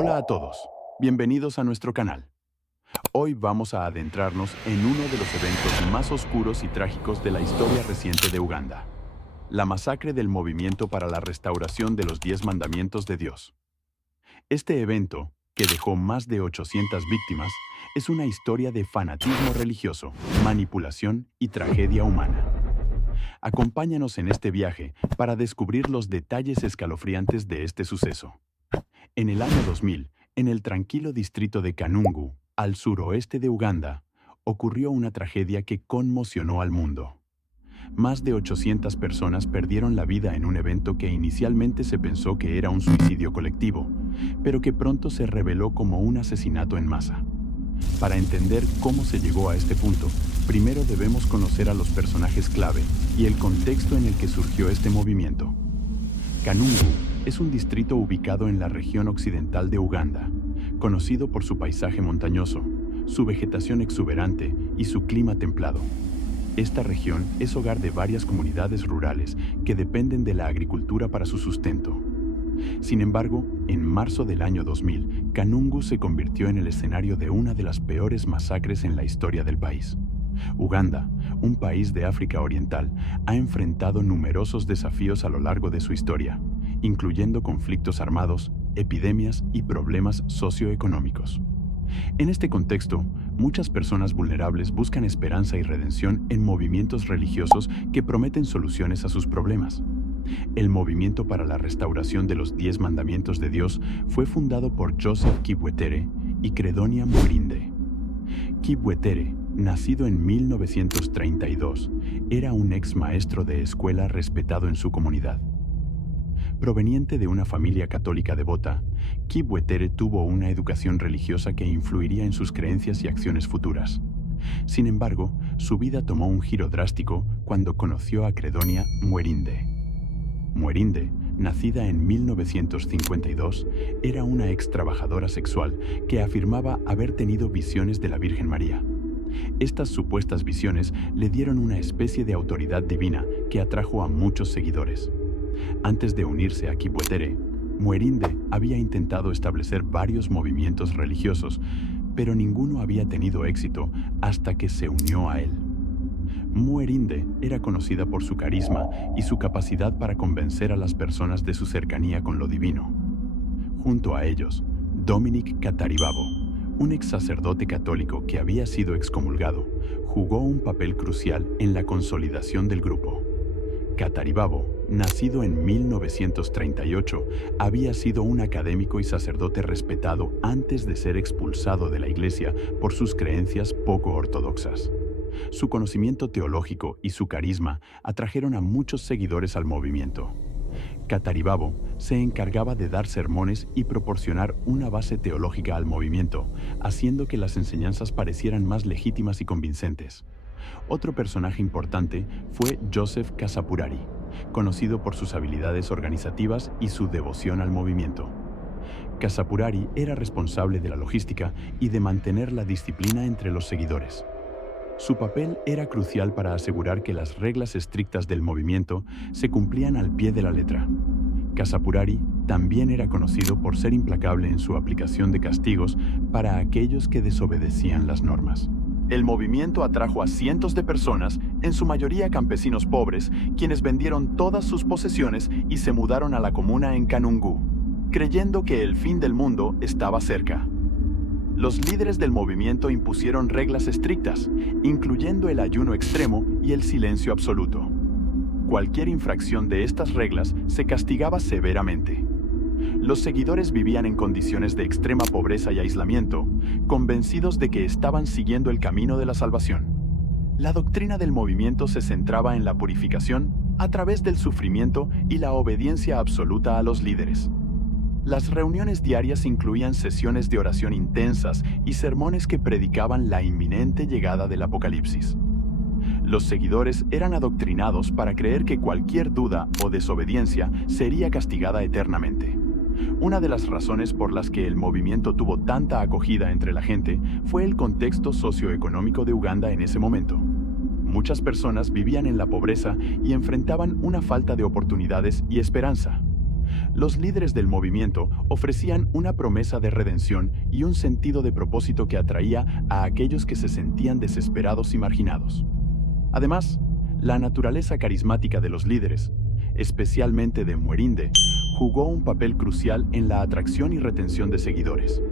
Hola a todos, bienvenidos a nuestro canal. Hoy vamos a adentrarnos en uno de los eventos más oscuros y trágicos de la historia reciente de Uganda, la masacre del Movimiento para la Restauración de los 10 Mandamientos de Dios. Este evento, que dejó más de 800 víctimas, es una historia de fanatismo religioso, manipulación y tragedia humana. Acompáñanos en este viaje para descubrir los detalles escalofriantes de este suceso. En el año 2000, en el tranquilo distrito de Kanungu, al suroeste de Uganda, ocurrió una tragedia que conmocionó al mundo. Más de 800 personas perdieron la vida en un evento que inicialmente se pensó que era un suicidio colectivo, pero que pronto se reveló como un asesinato en masa. Para entender cómo se llegó a este punto, primero debemos conocer a los personajes clave y el contexto en el que surgió este movimiento. Kanungu es un distrito ubicado en la región occidental de Uganda, conocido por su paisaje montañoso, su vegetación exuberante y su clima templado. Esta región es hogar de varias comunidades rurales que dependen de la agricultura para su sustento. Sin embargo, en marzo del año 2000, Kanungu se convirtió en el escenario de una de las peores masacres en la historia del país. Uganda, un país de África Oriental, ha enfrentado numerosos desafíos a lo largo de su historia, incluyendo conflictos armados, epidemias y problemas socioeconómicos. En este contexto, muchas personas vulnerables buscan esperanza y redención en movimientos religiosos que prometen soluciones a sus problemas. El Movimiento para la Restauración de los 10 Mandamientos de Dios fue fundado por Joseph Kibwetere y Credonia Mwerinde. Kibwetere, nacido en 1932, era un ex maestro de escuela respetado en su comunidad. Proveniente de una familia católica devota, Kibwetere tuvo una educación religiosa que influiría en sus creencias y acciones futuras. Sin embargo, su vida tomó un giro drástico cuando conoció a Credonia Mwerinde. Mwerinde, nacida en 1952, era una ex trabajadora sexual que afirmaba haber tenido visiones de la Virgen María. Estas supuestas visiones le dieron una especie de autoridad divina que atrajo a muchos seguidores. Antes de unirse a Kibwetere, Mwerinde había intentado establecer varios movimientos religiosos, pero ninguno había tenido éxito hasta que se unió a él. Mwerinde era conocida por su carisma y su capacidad para convencer a las personas de su cercanía con lo divino. Junto a ellos, Dominic Kataribabo, un ex sacerdote católico que había sido excomulgado, jugó un papel crucial en la consolidación del grupo. Kataribabo, nacido en 1938, había sido un académico y sacerdote respetado antes de ser expulsado de la iglesia por sus creencias poco ortodoxas. Su conocimiento teológico y su carisma atrajeron a muchos seguidores al movimiento. Kataribabo se encargaba de dar sermones y proporcionar una base teológica al movimiento, haciendo que las enseñanzas parecieran más legítimas y convincentes. Otro personaje importante fue Joseph Kasapurari, conocido por sus habilidades organizativas y su devoción al movimiento. Kasapurari era responsable de la logística y de mantener la disciplina entre los seguidores. Su papel era crucial para asegurar que las reglas estrictas del movimiento se cumplían al pie de la letra. Kasapurari también era conocido por ser implacable en su aplicación de castigos para aquellos que desobedecían las normas. El movimiento atrajo a cientos de personas, en su mayoría campesinos pobres, quienes vendieron todas sus posesiones y se mudaron a la comuna en Kanungu, creyendo que el fin del mundo estaba cerca. Los líderes del movimiento impusieron reglas estrictas, incluyendo el ayuno extremo y el silencio absoluto. Cualquier infracción de estas reglas se castigaba severamente. Los seguidores vivían en condiciones de extrema pobreza y aislamiento, convencidos de que estaban siguiendo el camino de la salvación. La doctrina del movimiento se centraba en la purificación a través del sufrimiento y la obediencia absoluta a los líderes. Las reuniones diarias incluían sesiones de oración intensas y sermones que predicaban la inminente llegada del Apocalipsis. Los seguidores eran adoctrinados para creer que cualquier duda o desobediencia sería castigada eternamente. Una de las razones por las que el movimiento tuvo tanta acogida entre la gente fue el contexto socioeconómico de Uganda en ese momento. Muchas personas vivían en la pobreza y enfrentaban una falta de oportunidades y esperanza. Los líderes del movimiento ofrecían una promesa de redención y un sentido de propósito que atraía a aquellos que se sentían desesperados y marginados. Además, la naturaleza carismática de los líderes, especialmente de Mwerinde, jugó un papel crucial en la atracción y retención de seguidores.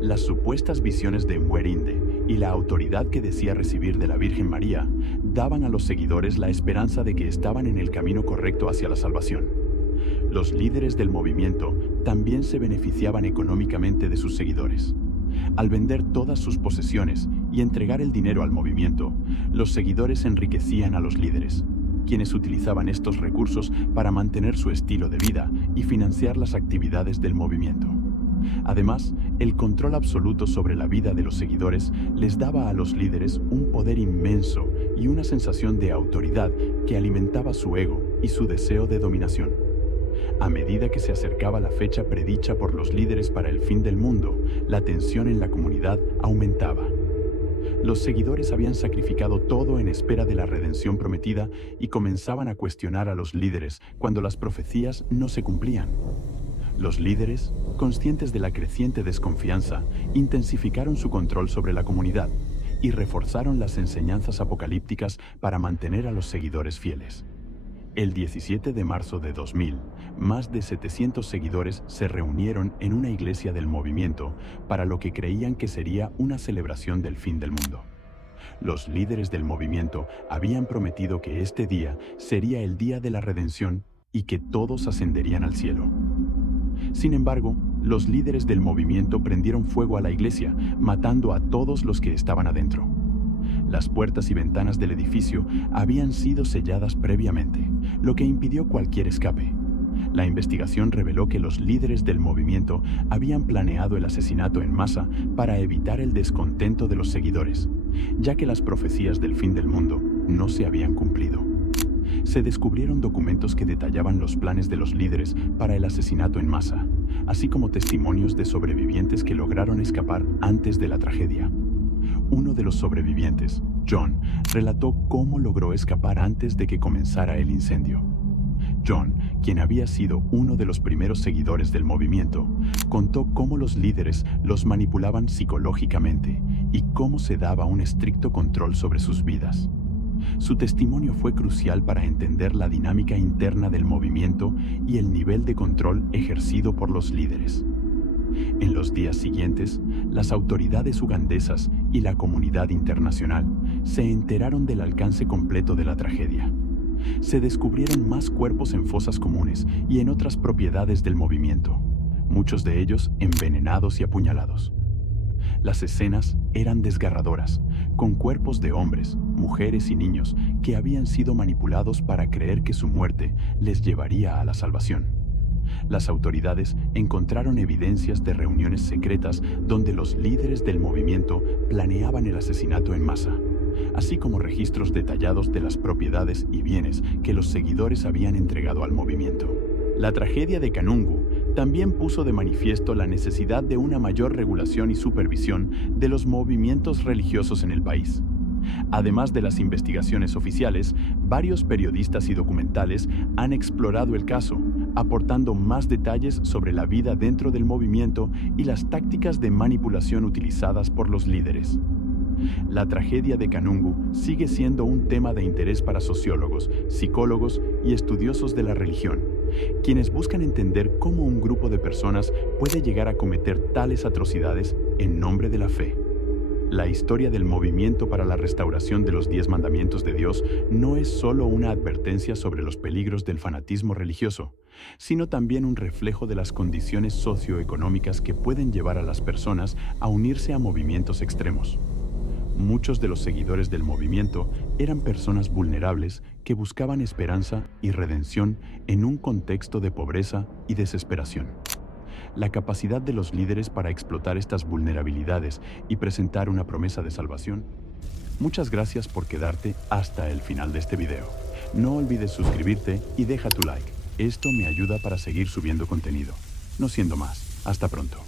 Las supuestas visiones de Mwerinde y la autoridad que decía recibir de la Virgen María daban a los seguidores la esperanza de que estaban en el camino correcto hacia la salvación. Los líderes del movimiento también se beneficiaban económicamente de sus seguidores. Al vender todas sus posesiones y entregar el dinero al movimiento, los seguidores enriquecían a los líderes, quienes utilizaban estos recursos para mantener su estilo de vida y financiar las actividades del movimiento. Además, el control absoluto sobre la vida de los seguidores les daba a los líderes un poder inmenso y una sensación de autoridad que alimentaba su ego y su deseo de dominación. A medida que se acercaba la fecha predicha por los líderes para el fin del mundo, la tensión en la comunidad aumentaba. Los seguidores habían sacrificado todo en espera de la redención prometida y comenzaban a cuestionar a los líderes cuando las profecías no se cumplían. Los líderes, conscientes de la creciente desconfianza, intensificaron su control sobre la comunidad y reforzaron las enseñanzas apocalípticas para mantener a los seguidores fieles. El 17 de marzo de 2000, más de 700 seguidores se reunieron en una iglesia del movimiento para lo que creían que sería una celebración del fin del mundo. Los líderes del movimiento habían prometido que este día sería el día de la redención y que todos ascenderían al cielo. Sin embargo, los líderes del movimiento prendieron fuego a la iglesia, matando a todos los que estaban adentro. Las puertas y ventanas del edificio habían sido selladas previamente, lo que impidió cualquier escape. La investigación reveló que los líderes del movimiento habían planeado el asesinato en masa para evitar el descontento de los seguidores, ya que las profecías del fin del mundo no se habían cumplido. Se descubrieron documentos que detallaban los planes de los líderes para el asesinato en masa, así como testimonios de sobrevivientes que lograron escapar antes de la tragedia. Uno de los sobrevivientes, John, relató cómo logró escapar antes de que comenzara el incendio. John, quien había sido uno de los primeros seguidores del movimiento, contó cómo los líderes los manipulaban psicológicamente y cómo se daba un estricto control sobre sus vidas. Su testimonio fue crucial para entender la dinámica interna del movimiento y el nivel de control ejercido por los líderes. En los días siguientes, las autoridades ugandesas y la comunidad internacional se enteraron del alcance completo de la tragedia. Se descubrieron más cuerpos en fosas comunes y en otras propiedades del movimiento, muchos de ellos envenenados y apuñalados. Las escenas eran desgarradoras, con cuerpos de hombres, mujeres y niños que habían sido manipulados para creer que su muerte les llevaría a la salvación. Las autoridades encontraron evidencias de reuniones secretas donde los líderes del movimiento planeaban el asesinato en masa, así como registros detallados de las propiedades y bienes que los seguidores habían entregado al movimiento. La tragedia de Kanungu también puso de manifiesto la necesidad de una mayor regulación y supervisión de los movimientos religiosos en el país. Además de las investigaciones oficiales, varios periodistas y documentales han explorado el caso, aportando más detalles sobre la vida dentro del movimiento y las tácticas de manipulación utilizadas por los líderes. La tragedia de Kanungu sigue siendo un tema de interés para sociólogos, psicólogos y estudiosos de la religión, quienes buscan entender cómo un grupo de personas puede llegar a cometer tales atrocidades en nombre de la fe. La historia del movimiento para la restauración de los 10 mandamientos de Dios no es solo una advertencia sobre los peligros del fanatismo religioso, sino también un reflejo de las condiciones socioeconómicas que pueden llevar a las personas a unirse a movimientos extremos. Muchos de los seguidores del movimiento eran personas vulnerables que buscaban esperanza y redención en un contexto de pobreza y desesperación. La capacidad de los líderes para explotar estas vulnerabilidades y presentar una promesa de salvación. Muchas gracias por quedarte hasta el final de este video. No olvides suscribirte y deja tu like. Esto me ayuda para seguir subiendo contenido. No siendo más, hasta pronto.